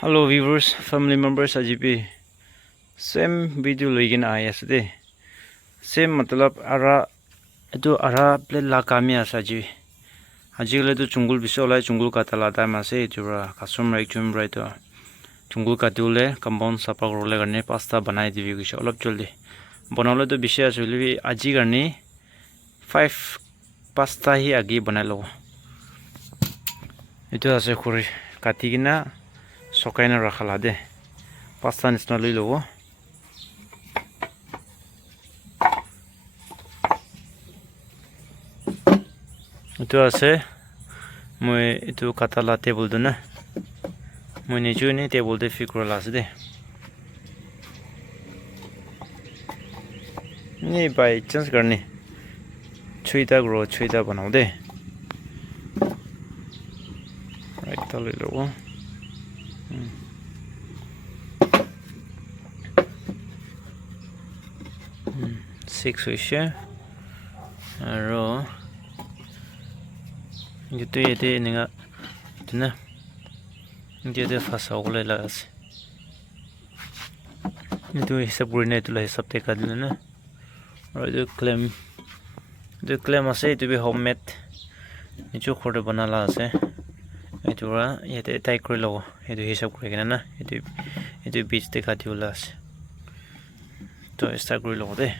Hello viewers, family members AGP. Same video लेकिन आया सदे. Same मतलब ara plate la kami asa जी. Aji ले तो चुंगुल बिसोला चुंगुल का तलाता मासे जुरा customer एक्चुअल right तो चुंगुल का दूले compound सपा रोले करने पास्ता बनाई दी भी कुछ अलग चल दे. बनाने तो विषय असली भी आजी करने 5 पास्ता ही आगे बना लो. itu ase khuri kati kina sokaina rakhala de pasta nisna loi lobo itu ase moi itu katala table duna moi neju ni table de fikro las de ni by chance garni chuita banau de right tali lobo six wishe aro itu yete ninga tuna dia fasa ogle las itu hisab gurine itu la hisab te kadle na aro itu claim ase itu be homemade itu khode banala ase itu ra yete tai kri lo itu hisab kri kena na itu beach te kadula ase to esta kri lo de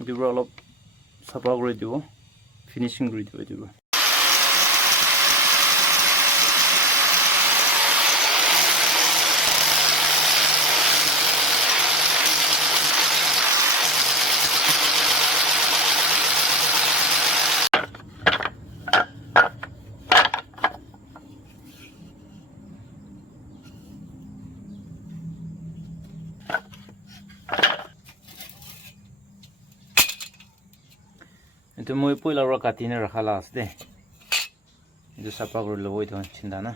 itu অলপ সাফা কৰি দিব finishing কৰি দিব itu moi poila ro katina rakhala ase itu sapa kori lobo itu chinda na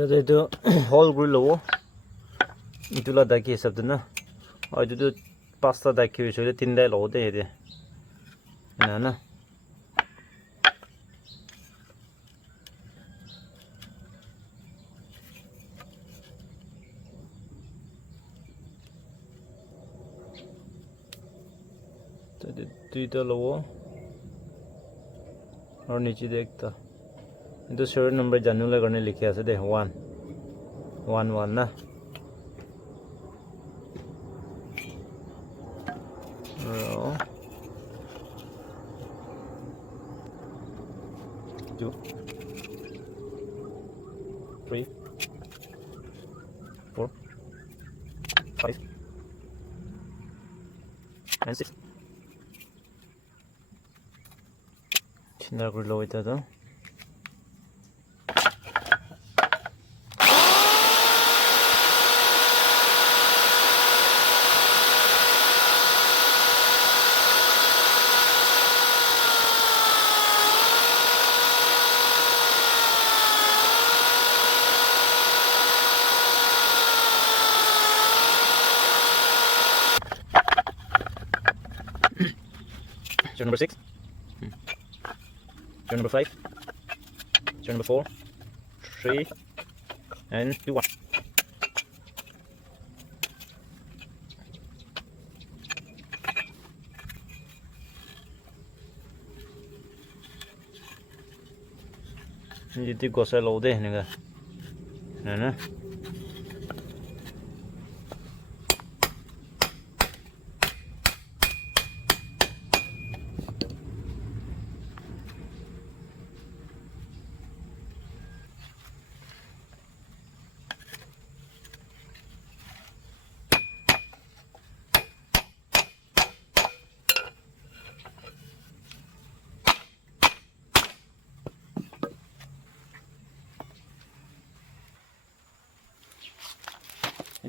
itu whole grill lobo itu la daki sab na itu pasta daki hoile tindai lobo de ede na দুইটা lobo और नीचे देखता itu serial number janula karne likhe ase de 1 1 na. Rồi. 2, 3, 4, 5, and 6. Şimdi reload edelim. Turn number 6, turn number 5, turn number 4, 3, and 2, 1. Jadi gosok low deh nih, nah.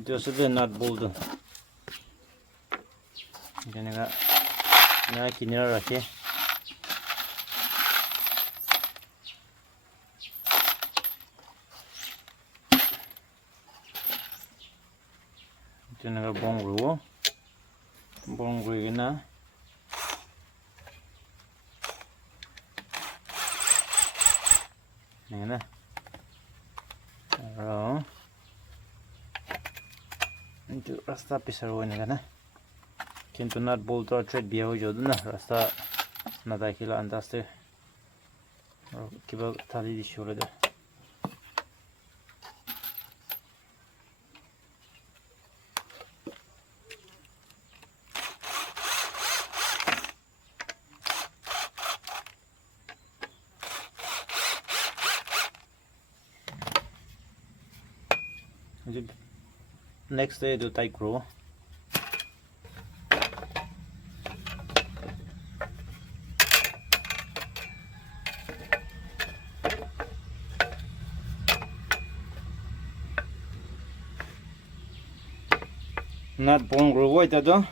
Itu sudah nut bolt tuh. Jadi nggak kini rakyat. Itu nggak bongru ini. Ini na. Rồi. Itu rasta pisar ini kan na. Kintu nut bolt और thread बिया हो जो ना रास्ता ना दाखिला अंदाज से और केवल थाली दिशो ले दे next day do tight screw nut bone screw vậy đó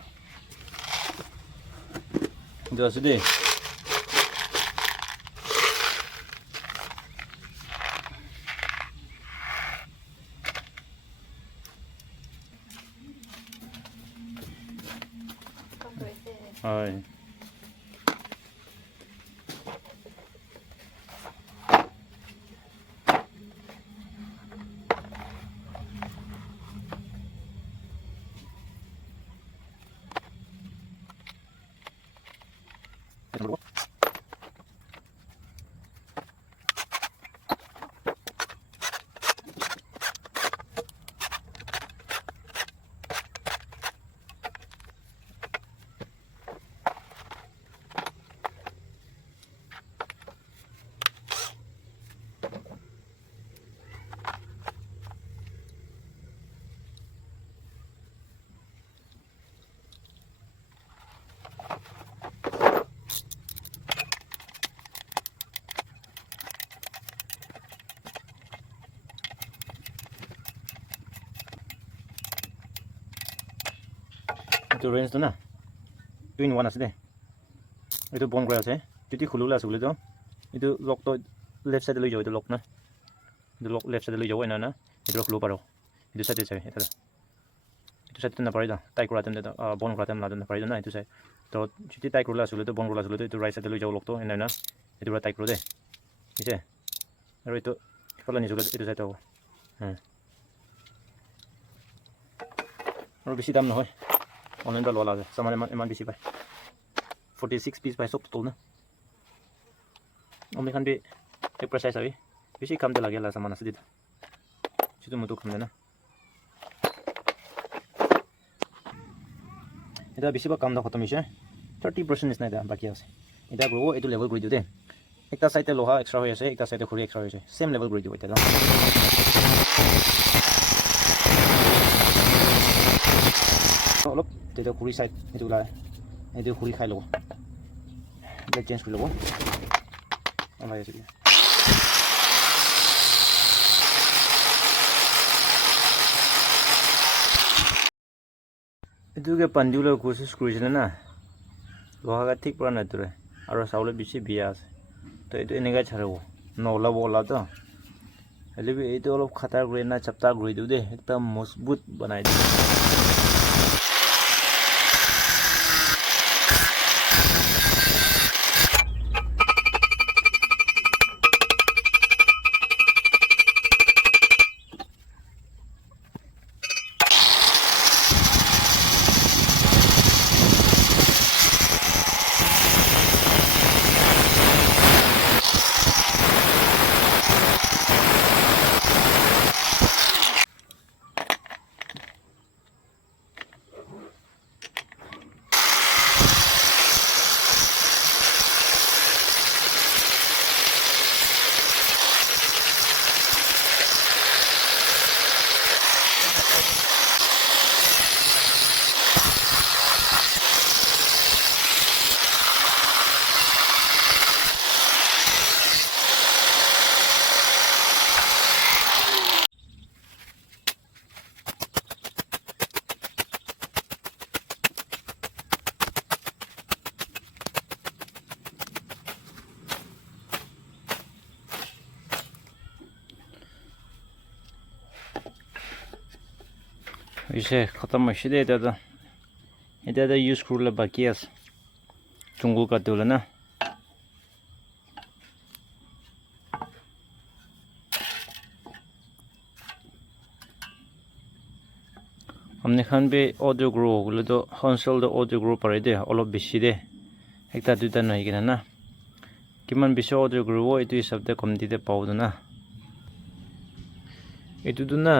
giờ sẽ đi rồi itu range tu na 2-in-1 আছে deh itu bone gray আছে যদি খুলুলা আছে তো itu lock to left side লৈ যাও itu lock na itu lock left side লৈ যাও না itu খুলু পাৰো itu side আছে এটা itu side না পাৰি দা টাই কৰা তেন bone কৰা তেন না না পাৰি না itu side তো যদি টাই খুলুলা আছে তো bone খুলুলা আছে তো itu right side লৈ যাও lock to না itu টাই কৰো দে ঠিক আছে আৰু itu ফলা নিছো itu side হ'ব আৰু বেছি দাম নহয় online da lola saman eman bisi pai 46 piece pai sop to na omni khan bi ek precise abi bisi kam de lagela saman asidi situ mutu khamne na eta bisi ba kam da khatam hoise 30% is na da baki ase eta grow etu level kori diu de ekta side te loha extra hoye ase ekta side te khuri extra hoye ase same level kori diu eta olop te khuri side etu la etu khuri khai lobo black change kori lobo amai ase etu ke pandiulo kosis korisile na loha ga thik pura na ture aro saule bishi biya ase to etu enega chharebo nola bola to helebi etu olop khatar kori na chapta kori diu de ekta mazbut banai diu इसे खत्म होइसे दे এটা use করলে বাকি আছে চুঙ্গু কাটিলে না हमने खान पे ऑडियो ग्रो होगले तो हंसल तो ऑडियो ग्रो पारे दे অলপ বেশি দে একটা দুইটা নাই কিনা না কিমান বেশি অডিও গ্रो এটো হিসাবতে কম দিতে পাও না এটো তো না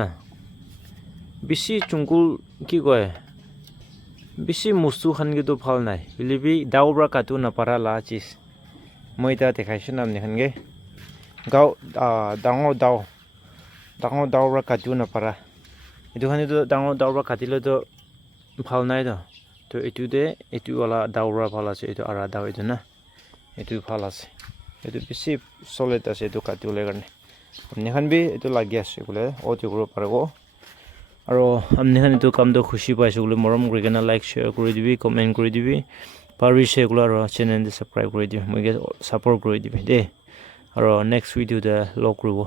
বেশি চুঙ্গুল কি কয় বেশি মুস্তু খান কিন্তু ভাল নাই বিলিবি দাউবরা কাটু না পারা লা চিজ মইতা দেখাইছ নাম নিখানগে গাও ডাঙৰ দাউবৰা কাটু না পাৰা এটো খানি তো ডাঙৰ দাউবরা কাটিলে তো ভাল নাই তো এটো দে এটো ওলা দাউবরা ভাল আছে এটো আরা দাও এটো না এটো ভাল আছে এটো বেশি সলিড আছে এটো কাটিলে কাৰণে নিখান বি এটো লাগি আছে বলে অডিও গ্ৰো পাৰব আৰু আমনে খান এটো কামটো খুশি পাইছো বলে মৰম কৰি কেনা লাইক শেয়াৰ কৰি দিবি কমেন্ট কৰি দিবি পাৰিছে এগুলা আৰু চেনেল সাবস্ক্ৰাইব কৰি দিবি মই সাপোৰ্ট কৰি দিবি দে আৰু নেক্সট ভিডিও দে লগ কৰিব